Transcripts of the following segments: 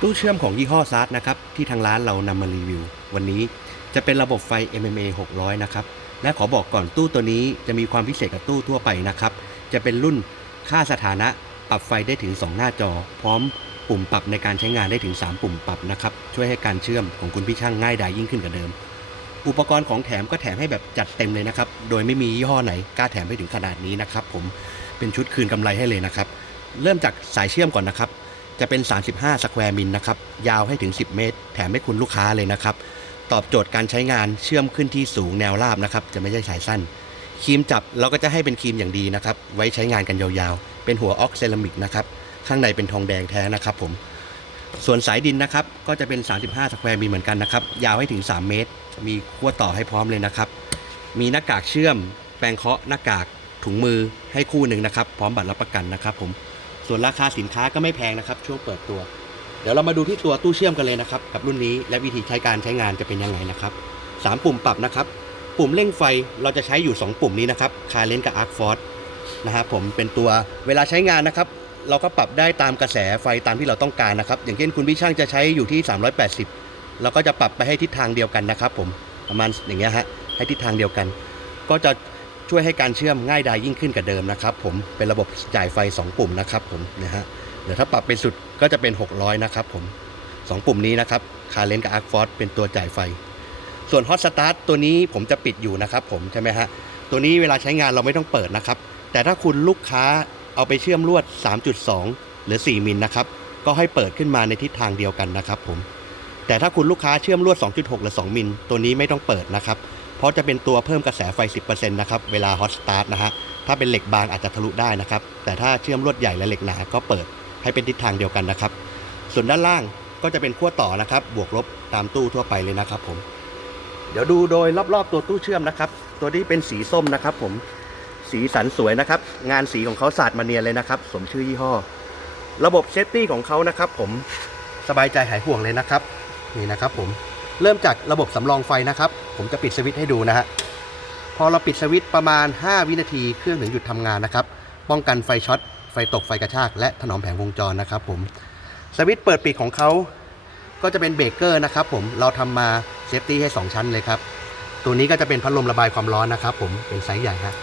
ตู้เชื่อมของยี่ห้อซาร์นะครับที่ทางร้านเรานำมารีวิว วันนี้จะเป็นระบบไฟ MMA 600 นะครับ และขอบอกก่อนตู้ตัวนี้จะมีความพิเศษกับตู้ทั่วไปนะครับ จะเป็นรุ่นค่าสถานะปรับไฟได้ถึง 2 หน้าจอ พร้อมปุ่มปรับในการใช้งานได้ถึง 3 ปุ่มปรับนะครับ ช่วยให้การเชื่อมของคุณพี่ช่างง่ายดายยิ่งขึ้นกว่าเดิม อุปกรณ์ของแถมก็แถมให้แบบจัดเต็มเลยนะครับ โดยไม่มียี่ห้อไหนกล้าแถมไปถึงขนาดนี้นะครับ ผมเป็นชุดคืนกำไรให้เลยนะครับ เริ่มจากสายเชื่อมก่อนนะครับ จะเป็น 35 สแควร์มิลนะครับ ยาวให้ถึง 10 เมตร แถมให้คุณลูกค้าเลยนะครับ ตอบโจทย์การใช้งานเชื่อมขึ้นที่สูงแนวราบนะครับ จะไม่ใช่สายสั้น ครีมจับเราก็จะให้เป็นครีมอย่างดีนะครับ ไว้ใช้งานกันยาวๆ เป็นหัวออกเซรามิกนะครับ ข้างในเป็นทองแดงแท้นะครับผม ส่วนสายดินนะครับ ก็จะเป็น 35 สแควร์มิลเหมือนกันนะครับ ยาวให้ถึง 3 เมตร มีขั้วต่อให้พร้อมเลยนะครับ มีหน้ากากเชื่อม แปรงเคาะหน้ากากถุงมือให้คู่หนึ่งนะครับ พร้อมบัตรรับประกันนะครับผม ส่วนราคาสินค้าก็ไม่แพงนะครับ ช่วงเปิดตัว เดี๋ยวเรามาดูที่ตัวตู้เชื่อมกันเลยนะครับ กับรุ่นนี้และวิธีใช้การใช้งานจะเป็นยังไงนะครับสามปุ่มปรับนะครับ ปุ่มเร่งไฟเราจะใช้อยู่ 2 ปุ่มนี้นะครับคาเลนกับอาร์คฟอร์นะครับผมเป็นตัวเวลาใช้งานนะครับ เราก็ปรับได้ตามกระแสไฟตามที่เราต้องการนะครับ อย่างเช่นคุณพี่ช่างจะใช้อยู่ที่ 380 เราก็จะปรับไปให้ทิศทางเดียวกันนะครับ ผมประมาณอย่างเงี้ยฮะให้ทิศทางเดียวกัน ก็จะ ช่วยให้การเชื่อมง่ายดายยิ่งขึ้นกว่าเดิมนะครับผมเป็นระบบจ่ายไฟ 2 ปุ่มนะครับผมนะฮะเดี๋ยวถ้าปรับไปสุดก็จะเป็น 600 นะครับผม 2 ปุ่มนี้นะครับคาเลนกับอาร์คฟอร์เป็นตัวจ่ายไฟ ส่วนฮอตสตาร์ทตัวนี้ผมจะปิดอยู่นะครับผมใช่ไหมฮะตัวนี้เวลาใช้งานเราไม่ต้องเปิดนะครับ แต่ถ้าคุณลูกค้าเอาไปเชื่อมลวด 3.2 หรือ 4 มิลนะครับก็ให้เปิดขึ้นมาในทิศทางเดียวกันนะครับผมแต่ถ้าคุณลูกค้าเชื่อมลวด 2.6 หรือ 2 มิล ตัวนี้ไม่ต้องเปิดนะครับ ราะจะเป็นตัวเพิ่มกระแสไฟ 10%นะครับ เวลาฮอตสตาร์ทนะฮะ ถ้าเป็นเหล็กบางอาจจะทะลุได้นะครับ แต่ถ้าเชื่อมลวดใหญ่และเหล็กหนาก็เปิดให้เป็นทิศทางเดียวกันนะครับ ส่วนด้านล่างก็จะเป็นขั้วต่อนะครับ บวกลบตามตู้ทั่วไปเลยนะครับผม เดี๋ยวดูโดยรอบๆตัวตู้เชื่อมนะครับ ตัวนี้เป็นสีส้มนะครับผม สีสันสวยนะครับ งานสีของเขาสาดมาเนียนเลยนะครับ สมชื่อยี่ห้อ ระบบเซฟตี้ของเขานะครับ ผม สบายใจหายห่วงเลยนะครับ นี่นะครับผม เริ่มจากระบบสำรองไฟนะครับ ผมจะปิดสวิตช์ให้ดูนะฮะ พอเราปิดสวิตช์ประมาณ 5 วินาทีเครื่องถึงหยุดทำงานนะครับ ป้องกันไฟช็อต ไฟตก ไฟกระชาก และถนอมแผงวงจรนะครับผม สวิตช์เปิดปิดของเขาก็จะเป็นเบรกเกอร์นะครับผม เราทำมาเซฟตี้ให้ 2 ชั้นเลยครับ ตัวนี้ก็จะเป็นพัดลมระบายความร้อนนะครับผม เป็นไซส์ใหญ่ฮะ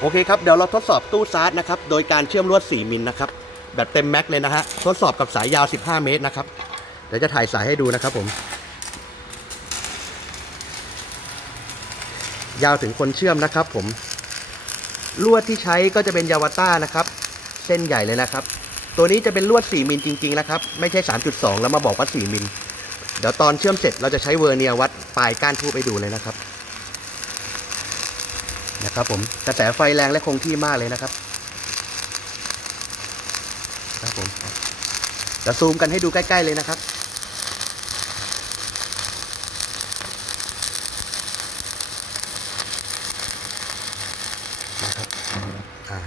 โอเคครับ เดี๋ยวเราทดสอบตู้ซาร์จนะครับ โดยการเชื่อมลวด 4 มิลนะครับ แบบเต็มแม็กเลยนะฮะ ทดสอบกับสายยาว 15 เมตรนะครับ เดี๋ยวจะถ่ายสายให้ดูนะครับผม ยาวถึงคนเชื่อมนะครับ ผม ลวดที่ใช้ก็จะเป็นยาวาต้านะครับ เส้นใหญ่เลยนะครับ ตัวนี้จะเป็นลวด 4 มิลจริงๆนะครับ ไม่ใช่ 3.2 แล้วมาบอกว่า 4 มิล เดี๋ยวตอนเชื่อมเสร็จเราจะใช้เวอร์เนียวัดปลายก้านทูบไปดูเลยนะครับ นะครับผมกระแสไฟแรงและคงที่มากเลยนะครับ ครับผมจะซูมกันให้ดูใกล้ ๆ เลยนะครับ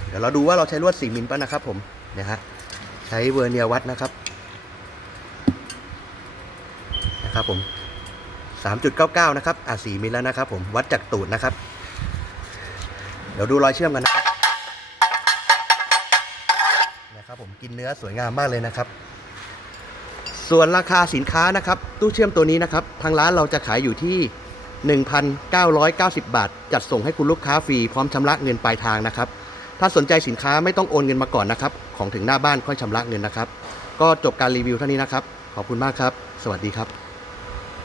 เดี๋ยวเราดูว่าเราใช้ลวด 4 มิลป่ะนะครับผมเนี่ยฮะใช้เวอร์เนียวัดนะครับนะครับผม 3.99 นะครับอ่า4มิลแล้วนะครับผมวัดจากตูดนะครับ เดี๋ยวดูรอยเชื่อมกันนะครับนะครับผมกินเนื้อสวยงามมากเลยนะครับ ส่วนราคาสินค้านะครับ ตู้เชื่อมตัวนี้นะครับ ทางร้านเราจะขายอยู่ที่ 1,990 บาท จัดส่งให้คุณลูกค้าฟรีพร้อมชำระเงินปลายทางนะครับ ถ้าสนใจสินค้าไม่ต้องโอนเงินมาก่อนนะครับ ของถึงหน้าบ้านค่อยชำระเงินนะครับ ก็จบการรีวิวเท่านี้นะครับ ขอบคุณมากครับ สวัสดีครับ